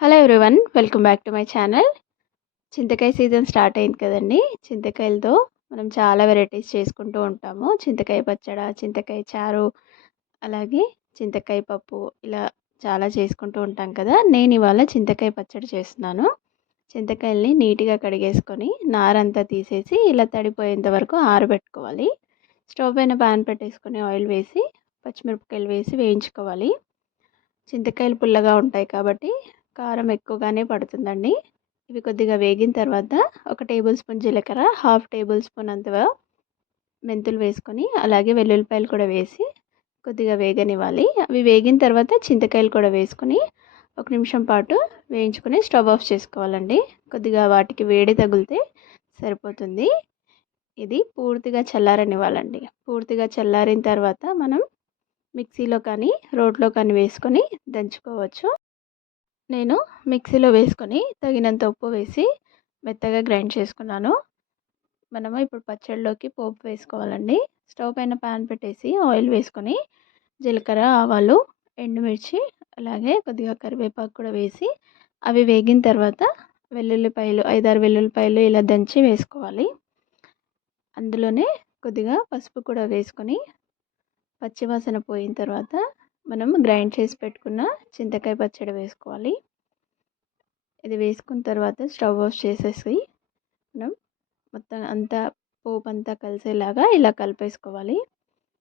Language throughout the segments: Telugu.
Hello everyone welcome back to my channel చింతకాయ సీజన్ స్టార్ట్ అయింది కదండి. చింతకాయలతో మనం చాలా వెరైటీస్ చేసుకుంటూ ఉంటాము. చింతకాయ పచ్చడి చింతకాయ చారు అలాగే చింతకాయ పప్పు ఇలా చాలా చేసుకుంటూ ఉంటాం కదా. నేను ఇవాళ చింతకాయ పచ్చడి చేస్తున్నాను. చింతకాయల్ని నీట్గా కడిగేసుకొని నారంతా తీసేసి ఇలా తడిపోయేంత వరకు ఆరబెట్టుకోవాలి. స్టవ్ పైన ప్యాన్ పెట్టేసుకొని ఆయిల్ వేసి పచ్చిమిరపకాయలు వేసి వేయించుకోవాలి. చింతకాయలు పుల్లగా ఉంటాయి కాబట్టి కారం ఎక్కువగానే పడుతుందండి. ఇవి కొద్దిగా వేగిన తర్వాత ఒక టేబుల్ స్పూన్ జీలకర్ర హాఫ్ టేబుల్ స్పూన్ అంత మెంతులు వేసుకొని అలాగే వెల్లుల్లిపాయలు కూడా వేసి కొద్దిగా వేగనివ్వాలి. అవి వేగిన తర్వాత చింతకాయలు కూడా వేసుకొని ఒక నిమిషం పాటు వేయించుకొని స్టవ్ ఆఫ్ చేసుకోవాలండి. కొద్దిగా వాటికి వేడి తగిలితే సరిపోతుంది. ఇది పూర్తిగా చల్లారనివ్వాలండి. పూర్తిగా చల్లారిన తర్వాత మనం మిక్సీలో కానీ రోట్లో కానీ వేసుకొని దంచుకోవచ్చు. నేను మిక్సీలో వేసుకొని తగినంత ఉప్పు వేసి మెత్తగా గ్రైండ్ చేసుకున్నాను. మనము ఇప్పుడు పచ్చడిలోకి పోపు వేసుకోవాలండి. స్టవ్ పైన ప్యాన్ పెట్టేసి ఆయిల్ వేసుకొని జీలకర్ర ఆవాలు ఎండుమిర్చి అలాగే కొద్దిగా కరివేపాకు కూడా వేసి అవి వేగిన తర్వాత వెల్లుల్లిపాయలు ఐదారు వెల్లుల్లిపాయలు ఇలా దంచి వేసుకోవాలి. అందులోనే కొద్దిగా పసుపు కూడా వేసుకొని పచ్చివాసన పోయిన తర్వాత మనం గ్రైండ్ చేసి పెట్టుకున్న చింతకాయ పచ్చడి వేసుకోవాలి. ఇది వేసుకున్న తర్వాత స్టవ్ ఆఫ్ చేసేసి మనం మొత్తం అంతా పోపు అంతా కలిసేలాగా ఇలా కలిపేసుకోవాలి.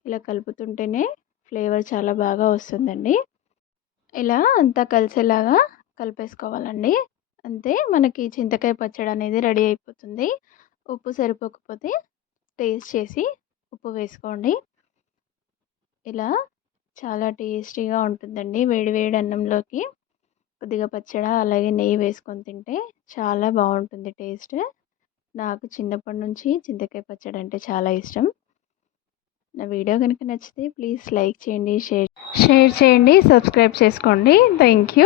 ఇలా కలుపుతుంటేనే ఫ్లేవర్ చాలా బాగా వస్తుందండి. ఇలా అంతా కలిసేలాగా కలిపేసుకోవాలండి. అంతే మనకి చింతకాయ పచ్చడి అనేది రెడీ అయిపోతుంది. ఉప్పు సరిపోకపోతే టేస్ట్ చేసి ఉప్పు వేసుకోండి. ఇలా చాలా టేస్టీగా ఉంటుందండి. వేడివేడి అన్నంలోకి కొద్దిగా పచ్చడి అలాగే నెయ్యి వేసుకొని తింటే చాలా బాగుంటుంది టేస్ట్. నాకు చిన్నప్పటి నుంచి చింతకాయ పచ్చడి అంటే చాలా ఇష్టం. నా వీడియో కనుక నచ్చితే ప్లీజ్ లైక్ చేయండి షేర్ షేర్ చేయండి సబ్స్క్రైబ్ చేసుకోండి. Thank you